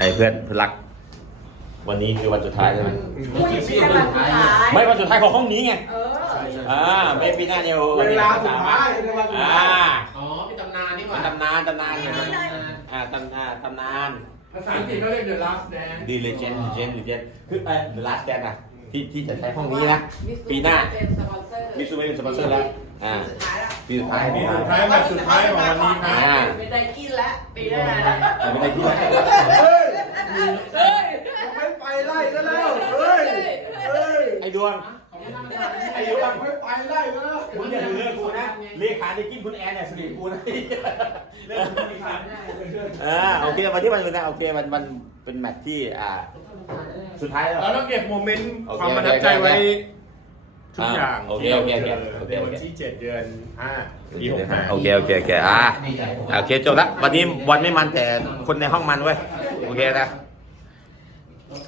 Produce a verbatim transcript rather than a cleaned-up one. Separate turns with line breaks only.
เพื่อนเพื่อนรักวันนี้คือวันสุดท้ายใช่ไหม
ผู้หญิงเป็นวันสุดท้าย
ไม่วันสุดท้ายของห้องนี้ไง
เออ
อ่าไม่ปีหน้าเนี่ย
เวลาสุดท้ายในวันสุด
อ่า
ท้าย
อ๋อเป็นตำนานนี่ห
มั
ว่าน
ตำนานตำนานไงอ่าตำนานตำนาน
ภาษาอังกฤษเขาเรียก The Last Dance
ดีเลเจนด์ดีเลเจนด์ดีเลเจนด์คือไอ้ The Last Dance อะที่ที่จะใช้ห้องนี้นะปีหน้า
เป็นสปอนเซอร์
มิซูไม่เป็นสปอนเซอร์แล้วอ่า
สุดท้ายแล้ว
ปีสุดท้าย
ปีสุดท้ายแบบสุดท้ายของวันนี้ครับ
อ่า
เป็นไดกินแล้วปีหน้านะ
ไม่ได้ที่ไหน
เฮ้ย
เฮ้ย
ไม่ไปไล่กันแล้วเฮ้ยเฮ้ย
ไอ้ดวง
ไอ้ยังไม่ไปไล่กันแล้ว
คุณอย่าเลือกกูนะเลขาได้กินคุณแอนเนี่ยสนิทกูนะเรื่องคุณอีกครั้งอ่าโอเควันที่มันนะโอเคมันมันเป็นแมตช์ที่อ่าสุดท้ายแล้ว
เราต้องเก็บโมเมนต์ความประทับใจไว้ทุกอย่าง
โอเคโอเคโอเคโอเค
ในวันที่เจ็ดเดือนห้าปีหกห้า
โอเคโอเคโอเคอ่าโอเคจบละวันนี้วันไม่มันแต่คนในห้องมันเว้ยโอเคนะ